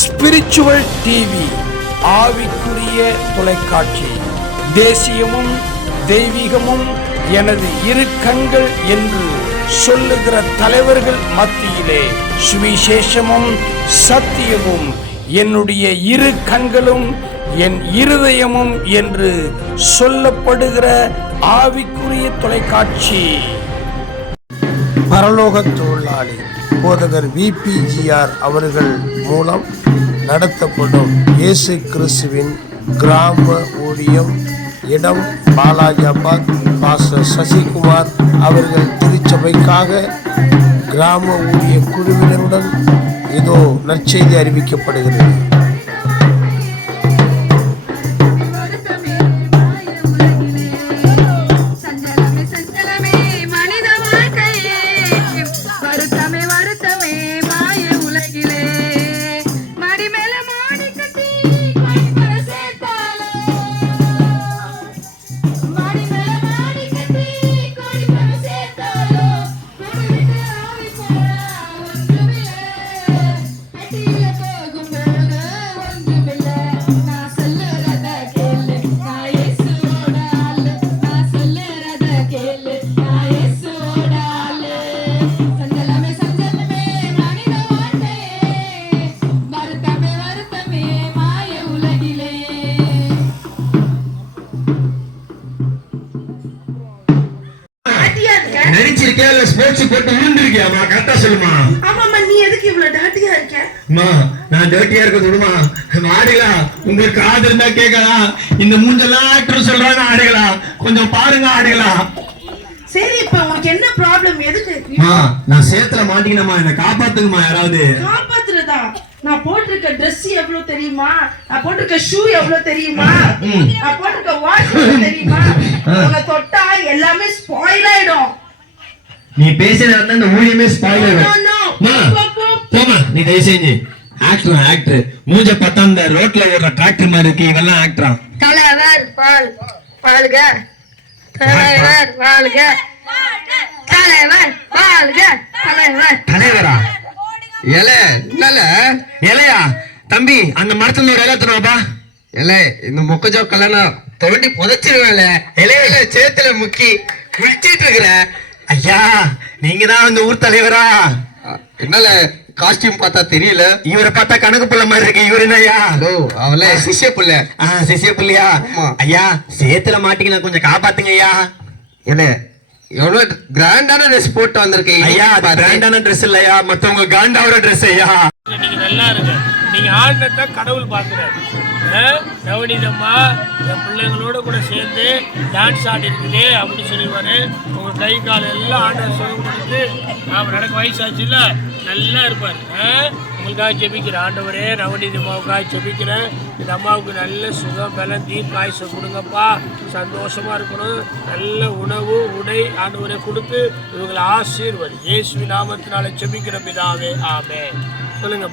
Spiritual TV, ஆவிக்குரிய தொலைக்காட்சி. தேசியமும் தெய்வீகமும் எனது இரு கண்கள் என்று சொல்லுகிற தலைவர்கள் மத்தியிலே சுவிசேஷமும் சத்தியமும் என்னுடைய இரு கண்களும் என் இருதயமும் என்று சொல்லப்படுகிற ஆவிக்குரிய தொலைக்காட்சி. பரலோக தொழிலாளி போதகர் VPGR அவர்கள் மூலம் நடத்தப்படும் இயேசு கிறிஸ்துவின் கிராம ஊழியம். இடம் பாலாஜாபாத். பாஸ்டர் சசிகுமார் அவர்கள் திருச்சபைக்காக கிராம ஊழிய குழுவினருடன் இதோ நற்செய்தி அறிவிக்கப்படுகிறது. நான் டர்ட்டியா இருக்க சொல்லுமா ஆடுகளா, உங்களுக்கு காது இருந்தா கேட்கலாம். இந்த மூஞ்செல்லாம் ஆக்டர் சொல்றாங்க ஆடுகளா, கொஞ்சம் பாருங்க ஆடுகளா. சரி, இப்ப உங்களுக்கு என்ன ப்ராப்ளம்? எதுக்கு? நான் சேத்துல மாட்டிக்கினமா, என்ன காப்பாத்துங்கம்மா. யாராவது காப்பாத்துறதா? நான் போட்டிருக்க ட்ரெஸ் எவ்வளவு தெரியுமா? நான் போட்டிருக்க ஷூ எவ்வளவு தெரியுமா? நான் போட்டிருக்க வாட்ச் எவ்வளவு தெரியுமா? உன்னை தொட்டா எல்லாமே ஸ்பாயில் ஆயிடும். நீ பேசுறது இந்த ஊழியமே ஸ்பாயில் ஆயிடும். போமா, நீ தயவு செஞ்சு ஆக்டர் மூஞ்ச பார்த்தா இந்த ரோட்ல ஓடுற டிராக்டர் மாதிரி இருக்கு. இவெல்லாம் ஆக்டரா? தலைவர் வாழ்க, தலைவர் வாழ்க, தலைவர் வாழ்க, தலைவர். தலைவரா? இலையா தம்பி, அந்த மரத்துல ஒரு இலை தருவாப்பா. இலை இந்த மொக்கஜோ கல்யாணம் தோண்டி புதைச்சிருவேன்ல. இலையில சேத்துல முக்கி குளிச்சிட்டு இருக்கிற. ஐயா, நீங்க தான் அந்த ஊர் தலைவரா? என்னால காஸ்டியூம் பார்த்தா தெரியல. இவரை பார்த்தா கணக்கு புள்ள மாதிரி இருக்கு. இவரு என்னையா? அவள சிஷ்ய புள்ள. சிசிய புள்ளியா? ஐயா, சேத்துல மாட்டிக்கின கொஞ்சம் காப்பாத்துங்க ஐயா. இல்ல எவ்வளவு கிராண்டான ட்ரெஸ் போட்டு வந்திருக்கீங்க. ஐயா, கிராண்டான ட்ரெஸ் இல்லையா, மத்தவங்க காண்டாவோட ட்ரெஸ் ஐயா. நீங்க நல்லா இருங்க. நீங்க ஆடினத கடவுள் பாக்குறாரு. நவநீதம்மா என் பிள்ளைங்களோட கூட சேர்ந்து டான்ஸ் ஆடி இருக்குது அப்படின்னு சொல்லிடுவாரு. உங்க கை கால் எல்லாம் ஆண்டவர் சுகம் கொடுத்து அவர் நடக்க வயசாச்சு இல்ல, நல்லா இருப்பார். உங்களுக்காக ஜெபிக்கிறேன். ஆண்டவரே, நவநீதம்மாவுக்காக ஜெபிக்கிறேன். இந்த அம்மாவுக்கு நல்ல சுகம் பலம் தீர்க்க ஆயுசை கொடுங்கப்பா. சந்தோஷமா இருக்கணும். நல்ல உணவு உடை ஆண்டவரை கொடுத்து இவங்களை ஆசீர்வதி. இயேசுவின் நாமத்தினால ஜெபிக்கிற பிதாவே, ஆமென். சொல்லுங்க.